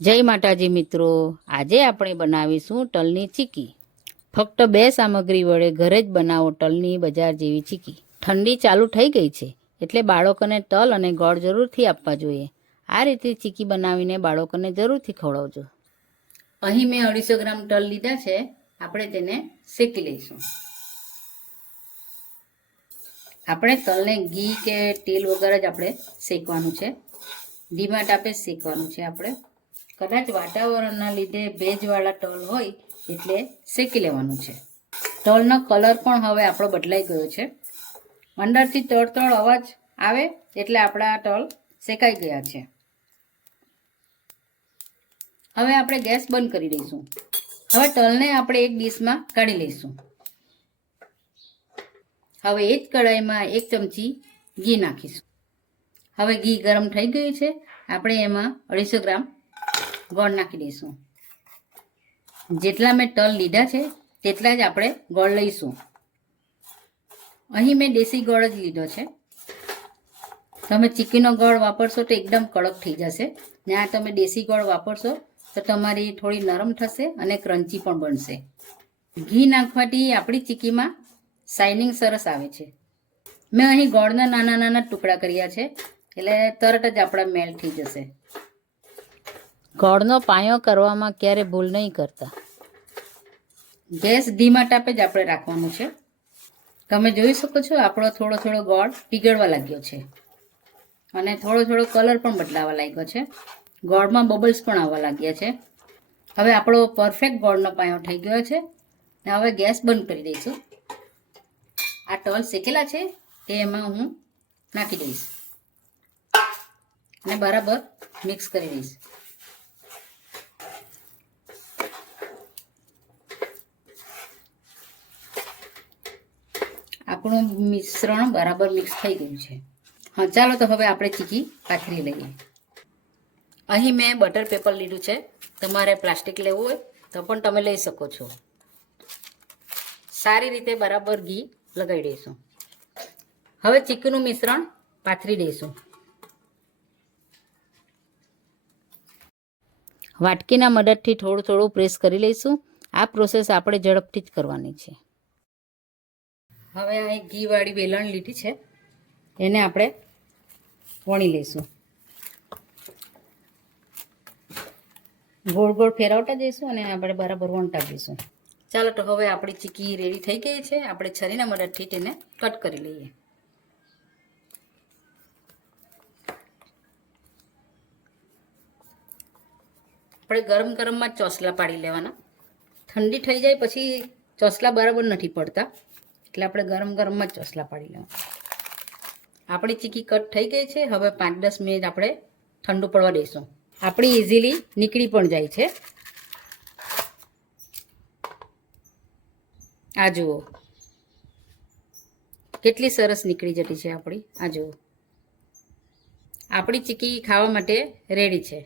જય માતાજી મિત્રો, આજે આપણે બનાવીશું તલની ચીકી। ફક્ત 2 સામગ્રી વડે ઘરે જ બનાવો તલની બજાર જેવી ચીકી। ઠંડી ચાલુ થઈ ગઈ છે એટલે બાળકોને તલ અને ગોળ જરૂરથી આપવા જોઈએ। આ રીતે ચીકી બનાવીને બાળકોને જરૂરથી ખવડાવજો। અહીં મેં 250 ગ્રામ તલ લીધા છે, આપણે તેને શેકી લઈશું। આપણે તલને ઘી કે તેલ વગર જ આપણે શેકવાનું છે, ધીમા તાપે શેકવાનું છે। આપણે કદાચ વાતાવરણના લીધે ભેજવાળા તલ હોય એટલે શેકી લેવાનું છે। તલનો કલર પણ હવે આપણો બદલાઈ ગયો છે, અંદરથી તળ અવાજ આવે એટલે આપણા તલ શેકાઈ ગયા છે। હવે આપણે ગેસ બંધ કરી દઈશું। હવે તલને આપણે એક ડીશમાં કાઢી લઈશું। હવે એ જ કઢાઈમાં 1 ચમચી ઘી નાખીશું। હવે ઘી ગરમ થઈ ગયું છે, આપણે એમાં 250 ગ્રામ ગોળ નાખી દઈશું। જેટલા મેં તલ લીધા છે તેટલા જ આપણે ગોળ લઈશું। અહીં મેં દેશી ગોળ જ લીધો છે, તમે ચીકીનો ગોળ વાપરશો તો એકદમ કડક થઈ જશે ને આ તમે દેશી ગોળ વાપરશો તો તમારી થોડી નરમ થશે અને ક્રન્ચી પણ બનશે। ઘી નાખવાથી આપણી ચીકીમાં શાઇનિંગ સરસ આવે છે। મેં અહીં ગોળના નાના નાના ટુકડા કર્યા છે એટલે તરત જ આપણા મેલ્ટ થઈ જશે। ગોળનો પાયો કરવામાં ક્યારે ભૂલ નહીં કરતા। ગેસ ધીમા તાપે જ આપણે રાખવાનું છે। તમે જોઈ શકો છો આપણો થોડો ગોળ પીગળવા લાગ્યો છે અને થોડો કલર પણ બદલાવા લાગ્યો છે, ગોળમાં બબલ્સ પણ આવવા લાગ્યા છે। હવે આપણો પરફેક્ટ ગોળનો પાયો થઈ ગયો છે ને હવે ગેસ બંધ કરી દઈશું। આ તલ શેકેલા છે તે એમાં હું નાખી દઈશ અને બરાબર મિક્સ કરી દઈશ। આપણું મિશ્રણ બરાબર મિક્સ થઈ ગયું છે। હા, ચાલો તો હવે આપણે ચીકી પાથરી લઈએ। અહીં મેં બટર પેપર લીધું છે, તમારે પ્લાસ્ટિક લેવું હોય તો પણ તમે લઈ શકો છો। સારી રીતે બરાબર ઘી લગાવી દઈશું। હવે ચીકીનું મિશ્રણ પાથરી દઈશું। વાટકીના મદદથી થોડું પ્રેસ કરી લઈશું। આ પ્રોસેસ આપણે ઝડપથી જ કરવાની છે। હવે અહીં ઘીવાળી વેલણ લીધી છે, એને આપણે વણી લઈશું। ગોળ ગોળ ફેરવતા જઈશું અને આપણે બરાબર વણતા જઈશું। ચાલો તો હવે આપણી ચીકી રેડી થઈ ગઈ છે, આપણે છરીના મદદથી તેને કટ કરી લઈએ। આપણે ગરમમાં જ ચોસલા પાડી લેવાના, ઠંડી થઈ જાય પછી ચોસલા બરાબર નથી પડતા એટલે આપણે ગરમમાં જ ચોસલા પાડી લેવાના। આપણી ચીકી કટ થઈ ગઈ છે, હવે 5-10 મિનિટ આપણે ઠંડુ પડવા દઈશું। આપણી ઇઝીલી નીકળી પણ જાય છે। આ જુઓ કેટલી સરસ નીકળી જતી છે આપણી। આ જુઓ આપણી ચીકી ખાવા માટે રેડી છે।